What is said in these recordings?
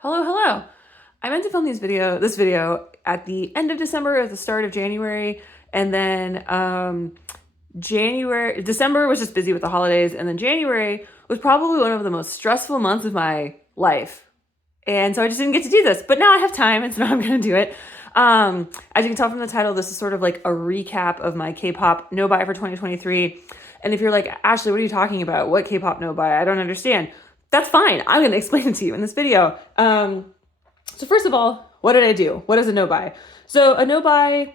Hello, hello. I meant to film this video at the end of December, at the start of January, and then December was just busy with the holidays, and then January was probably one of the most stressful months of my life. And so I just didn't get to do this, but now I have time, and so now I'm going to do it. As you can tell from the title, this is sort of like a recap of my Kpop No Buy for 2023. And if you're like, Ashley, what are you talking about? What Kpop No Buy? I don't understand. That's fine. I'm going to explain it to you in this video. So first of all, what did I do? What is a no buy? So a no buy,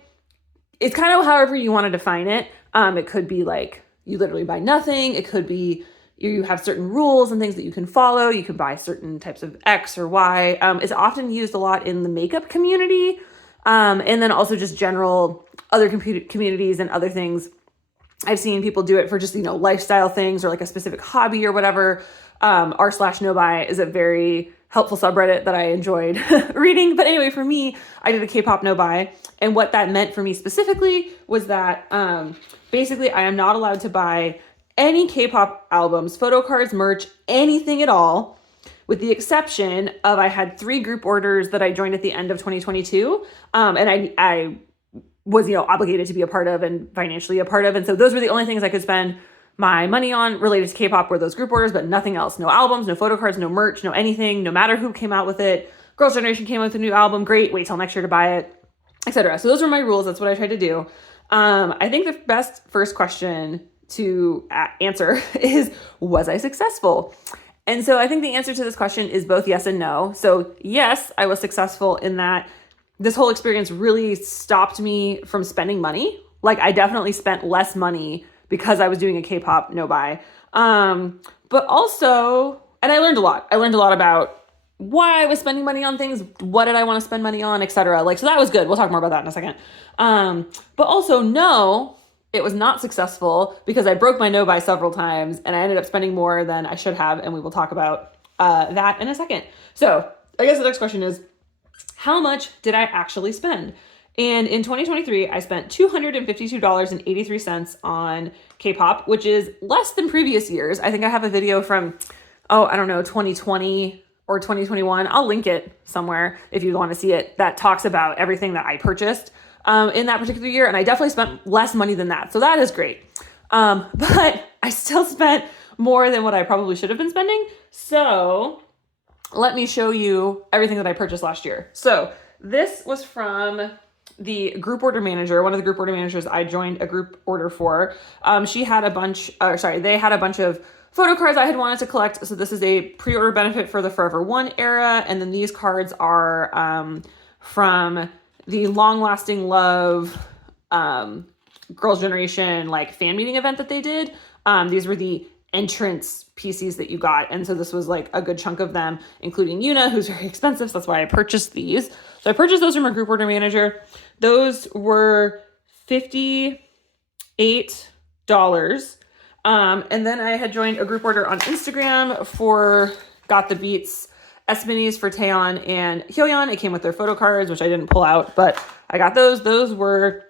it's kind of however you want to define it. It could be like you literally buy nothing. It could be you have certain rules and things that you can follow. You can buy certain types of X or Y. It's often used a lot in the makeup community, and then also just general other communities and other things. I've seen people do it for just, lifestyle things or like a specific hobby or whatever. r/no buy is a very helpful subreddit that I enjoyed reading. But anyway, for me, I did a Kpop No Buy. And what that meant for me specifically was that basically I am not allowed to buy any K-pop albums, photo cards, merch, anything at all, with the exception of I had 3 group orders that I joined at the end of 2022. And I was, obligated to be a part of and financially a part of. And so those were the only things I could spend my money on related to K-pop were those group orders, but nothing else. No albums, no photo cards, no merch, no anything, no matter who came out with it. Girls' Generation came out with a new album. Great. Wait till next year to buy it, etc. So those were my rules. That's what I tried to do. I think the best first question to answer is, was I successful? And so I think the answer to this question is both yes and no. So yes, I was successful in that this whole experience really stopped me from spending money. Like I definitely spent less money because I was doing a K-pop no buy. But also, and I learned a lot. I learned a lot about why I was spending money on things, what did I want to spend money on, etc. So that was good. We'll talk more about that in a second. But also, no, it was not successful because I broke my no buy several times and I ended up spending more than I should have. And we will talk about that in a second. So I guess the next question is, how much did I actually spend? And in 2023, I spent $252.83 on K-pop, which is less than previous years. I think I have a video from, 2020 or 2021. I'll link it somewhere if you want to see it, that talks about everything that I purchased in that particular year. And I definitely spent less money than that. So that is great. But I still spent more than what I probably should have been spending. So let me show you everything that I purchased last year. So this was from the group order manager, one of the group order managers I joined a group order for. They had a bunch of photo cards I had wanted to collect. So this is a pre-order benefit for the Forever One era. And then these cards are from the Long Lasting Love Girls' Generation fan meeting event that they did. These were the entrance PCs that you got. And so this was a good chunk of them, including Yuna, who's very expensive. So that's why I purchased these. So I purchased those from a group order manager. Those were $58. And then I had joined a group order on Instagram for Got the Beats S Minis for Taeyeon and Hyoyeon. It came with their photo cards, which I didn't pull out, but I got those. Those were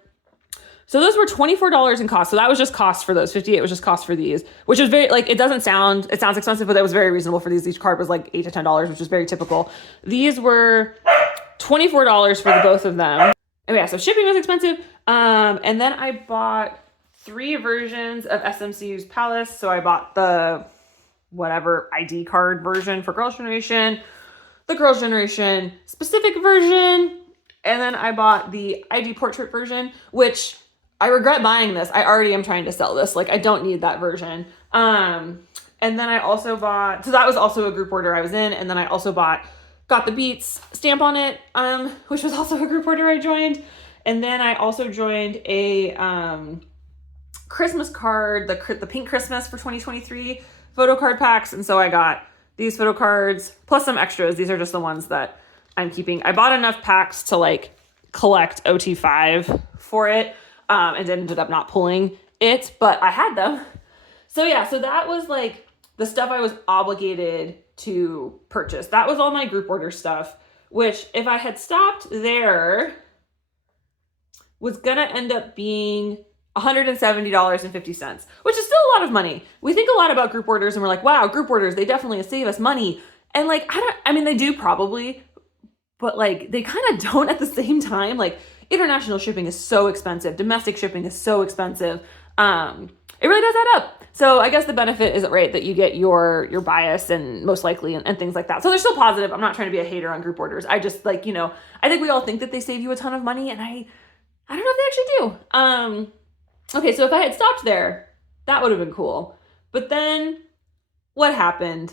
$24 in cost. So that was just cost for those. 58 was just cost for these, which is very, it sounds expensive, but that was very reasonable for these. Each card was $8 to $10, which is very typical. These were $24 for the both of them. Oh yeah, so shipping was expensive. And then I bought 3 versions of SMCU's Palace. So I bought the whatever ID card version for Girls' Generation, the Girls' Generation specific version, and then I bought the ID portrait version, which I regret buying this. I already am trying to sell this. I don't need that version. And then I also bought, so that was also a group order I was in. And then I also bought Got the Beats stamp on it, which was also a group order I joined. And then I also joined a Christmas card, the Pink Christmas for 2023 photo card packs. And so I got these photo cards plus some extras. These are just the ones that I'm keeping. I bought enough packs to collect OT5 for it. And ended up not pulling it, but I had them. So yeah, so that was the stuff I was obligated to purchase. That was all my group order stuff, which if I had stopped there was gonna end up being $170.50, which is still a lot of money. We think a lot about group orders and we're like, wow, group orders, they definitely save us money. And like, I mean, they do probably, but like, they kind of don't at the same time. Like, international shipping is so expensive. Domestic shipping is so expensive. It really does add up. So I guess the benefit is, right, that you get your bias and most likely and things like that. So they're still positive. I'm not trying to be a hater on group orders. I just like, I think we all think that they save you a ton of money, and I don't know if they actually do. Okay, so if I had stopped there, that would have been cool. But then what happened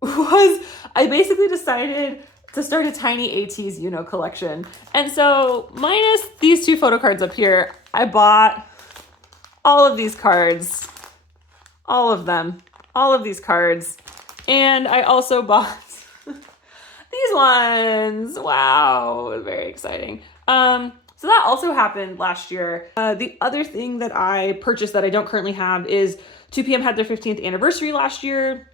was I basically decided to start a tiny ATEEZ collection. And so minus these 2 photo cards up here, I bought all of these cards, all of them, all of these cards. And I also bought these ones. Wow, it was very exciting. So that also happened last year. The other thing that I purchased that I don't currently have is 2PM had their 15th anniversary last year,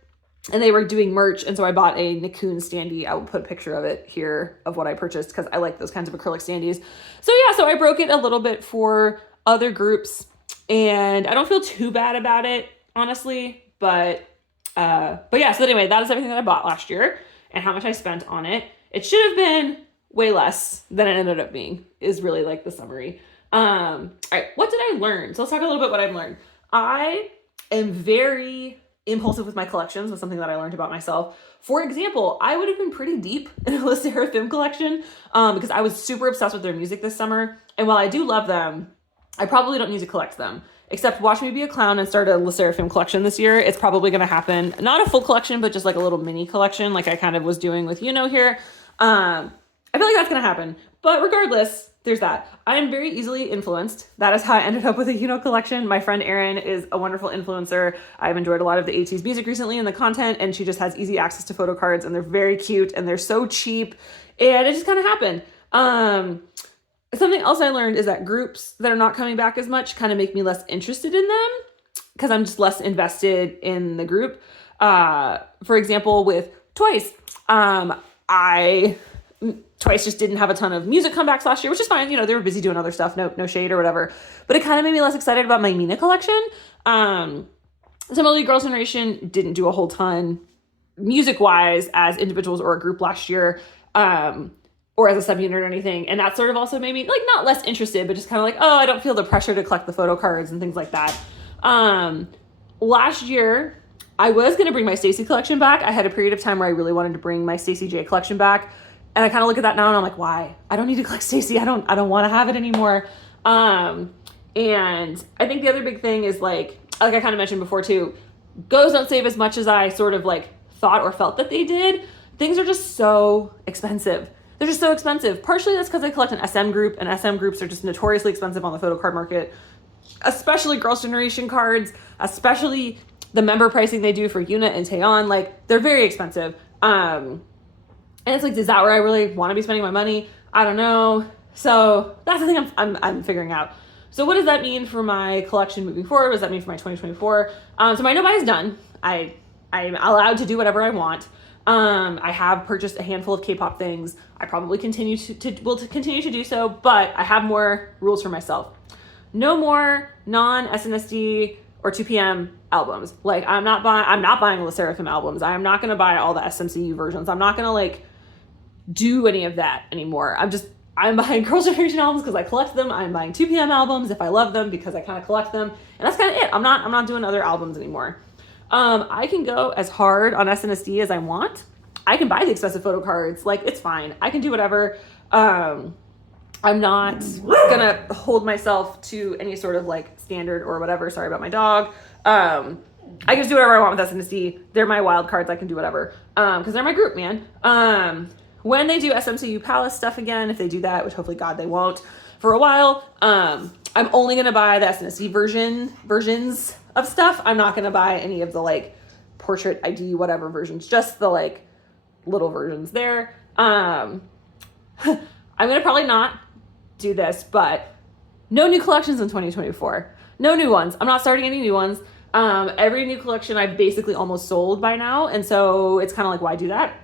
and they were doing merch. And so I bought a Nikun standee. I will put a picture of it here of what I purchased because I like those kinds of acrylic standees. So yeah, so I broke it a little bit for other groups, and I don't feel too bad about it, honestly. But yeah, so anyway, that is everything that I bought last year and how much I spent on it. It should have been way less than it ended up being, is really like the summary. All right, what did I learn? So let's talk a little bit what I've learned. I am very impulsive with my collections, was something that I learned about myself. For example, I would have been pretty deep in a Le Sserafim collection because I was super obsessed with their music this summer. And while I do love them, I probably don't need to collect them. Except watch me be a clown and start a Le Sserafim collection this year. It's probably going to happen. Not a full collection, but just like a little mini collection like I kind of was doing with here. I feel like that's going to happen. But regardless, there's that. I am very easily influenced. That is how I ended up with a collection. My friend Erin is a wonderful influencer. I've enjoyed a lot of the ATEEZ music recently and the content, and she just has easy access to photo cards, and they're very cute, and they're so cheap, and it just kind of happened. Something else I learned is that groups that are not coming back as much kind of make me less interested in them because I'm just less invested in the group. For example, with Twice, Twice just didn't have a ton of music comebacks last year, which is fine. They were busy doing other stuff, no shade or whatever. But it kind of made me less excited about my Mina collection. Similarly, Girls' Generation didn't do a whole ton music-wise as individuals or a group last year, or as a subunit or anything. And that sort of also made me, like, not less interested, but just kind of like, oh, I don't feel the pressure to collect the photo cards and things like that. Last year, I was going to bring my Stacey collection back. I had a period of time where I really wanted to bring my Stacey J collection back. And I kind of look at that now and I'm like, why? I don't need to collect Stacey. I don't want to have it anymore. And I think the other big thing is like I kind of mentioned before too, goes don't save as much as I sort of like thought or felt that they did. Things are just so expensive. They're just so expensive. Partially that's because I collect an SM group, and SM groups are just notoriously expensive on the photo card market, especially Girls' Generation cards, especially the member pricing they do for Yuna and Taeyeon. Like, they're very expensive. And it's like, is that where I really want to be spending my money? I don't know. So that's the thing I'm figuring out. So what does that mean for my collection moving forward? What does that mean for my 2024? So my no buy is done. I'm allowed to do whatever I want. I have purchased a handful of Kpop things. I probably continue will continue to do so, but I have more rules for myself. No more non-SNSD or 2PM albums. Like, I'm not buying Le Sserafim albums. I am not going to buy all the SMCU versions. I'm not going to like do any of that anymore. I'm buying Girls' Generation albums because I collect them. I'm buying 2PM albums if I love them because I kind of collect them. And that's kind of it. I'm not doing other albums anymore. I can go as hard on SNSD as I want. I can buy the expensive photo cards. Like, it's fine. I can do whatever. I'm not gonna hold myself to any sort of like standard or whatever. Sorry about my dog. I can just do whatever I want with SNSD. They're my wild cards. I can do whatever. Cause they're my group, man. When they do SMCU Palace stuff again, if they do that, which hopefully God they won't for a while, I'm only gonna buy the SNSD versions of stuff. I'm not gonna buy any of the like portrait ID whatever versions, just the like little versions there. I'm gonna probably not do this, but no new collections in 2024. No new ones. I'm not starting any new ones. Every new collection I've basically almost sold by now, and so it's kind of like, why do that?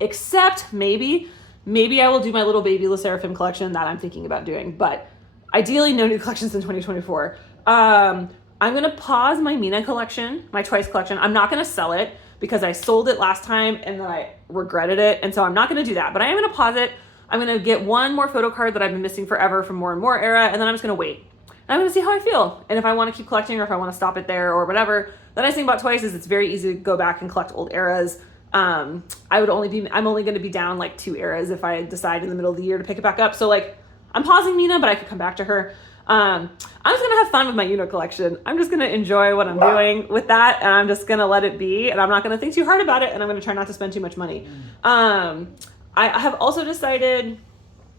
Except maybe I will do my little baby Le Sserafim collection that I'm thinking about doing, but ideally no new collections in 2024. I'm gonna pause my Mina collection, my Twice collection. I'm not gonna sell it because I sold it last time and then I regretted it. And so I'm not going to do that, but I am going to pause it. I'm going to get one more photo card that I've been missing forever from More and More era, and then I'm just going to wait. And I'm going to see how I feel. And if I want to keep collecting or if I want to stop it there or whatever. The nice thing about Twice is it's very easy to go back and collect old eras. I'm only going to be down like 2 eras if I decide in the middle of the year to pick it back up. So like I'm pausing Mina, but I could come back to her. I'm just going to have fun with my Uno collection. I'm just going to enjoy what I'm doing with that. And I'm just going to let it be. And I'm not going to think too hard about it. And I'm going to try not to spend too much money. I have also decided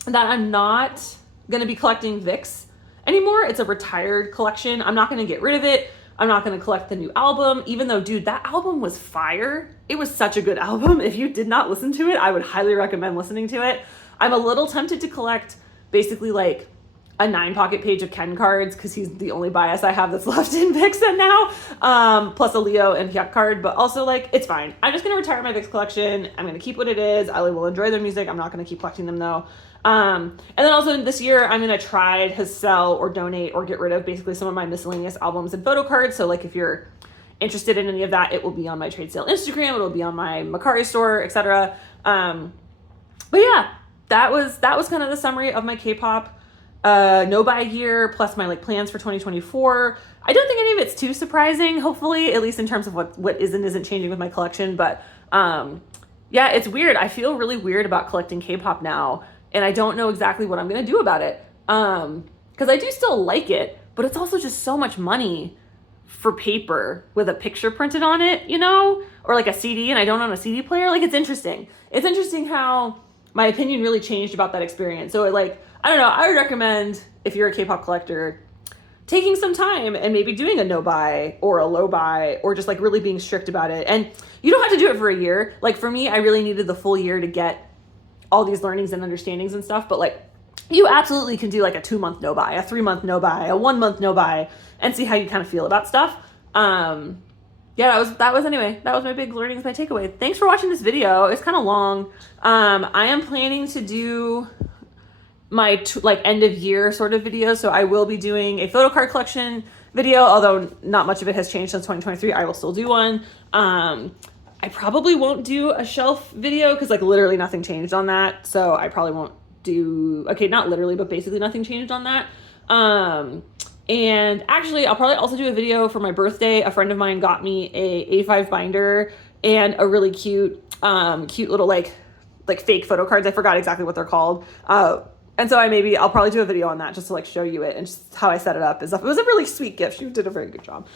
that I'm not going to be collecting Vicks anymore. It's a retired collection. I'm not going to get rid of it. I'm not going to collect the new album, even though, dude, that album was fire. It was such a good album. If you did not listen to it, I would highly recommend listening to it. I'm a little tempted to collect basically like a 9-pocket page of Ken cards because he's the only bias I have that's left in Vixen now, plus a Leo and Hyuk card, but also like, it's fine. I'm just going to retire my Vix collection. I'm going to keep what it is. I will enjoy their music. I'm not going to keep collecting them though. And then also this year, I'm going to try to sell or donate or get rid of basically some of my miscellaneous albums and photo cards. So like if you're interested in any of that, it will be on my trade sale Instagram. It'll be on my Macari store, etc. But yeah, that was kind of the summary of my K-pop no buy year plus my like plans for 2024. I don't think any of it's too surprising, hopefully, at least in terms of what is and isn't changing with my collection. But yeah, it's weird. I feel really weird about collecting K-pop now, and I don't know exactly what I'm going to do about it. Because I do still like it, but it's also just so much money for paper with a picture printed on it, you know, or like a CD, and I don't own a CD player. Like, it's interesting. It's interesting how my opinion really changed about that experience. So I don't know, I would recommend if you're a K-pop collector, taking some time and maybe doing a no buy or a low buy or just like really being strict about it. And you don't have to do it for a year. Like for me, I really needed the full year to get all these learnings and understandings and stuff. But like you absolutely can do like a 2-month no buy, a 3-month no buy, a 1-month no buy, and see how you kind of feel about stuff. Yeah, that was my big learnings, my takeaway. Thanks for watching this video. It's kind of long. I am planning to do my like end of year sort of video. So I will be doing a photo card collection video, although not much of it has changed since 2023. I will still do one. I probably won't do a shelf video because like literally nothing changed on that. So I probably won't do, okay, not literally, but basically nothing changed on that. And actually I'll probably also do a video for my birthday. A friend of mine got me a A5 binder and a really cute little like fake photo cards. I forgot exactly what they're called. And so I'll probably do a video on that just to like show you it and just how I set it up and stuff. It was a really sweet gift. She did a very good job.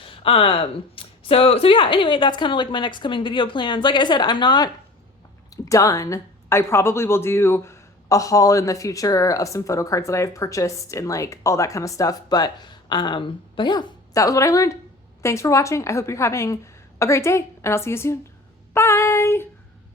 So yeah, anyway, that's kind of like my next coming video plans. Like I said, I'm not done. I probably will do a haul in the future of some photo cards that I've purchased and like all that kind of stuff. But yeah, that was what I learned. Thanks for watching. I hope you're having a great day and I'll see you soon.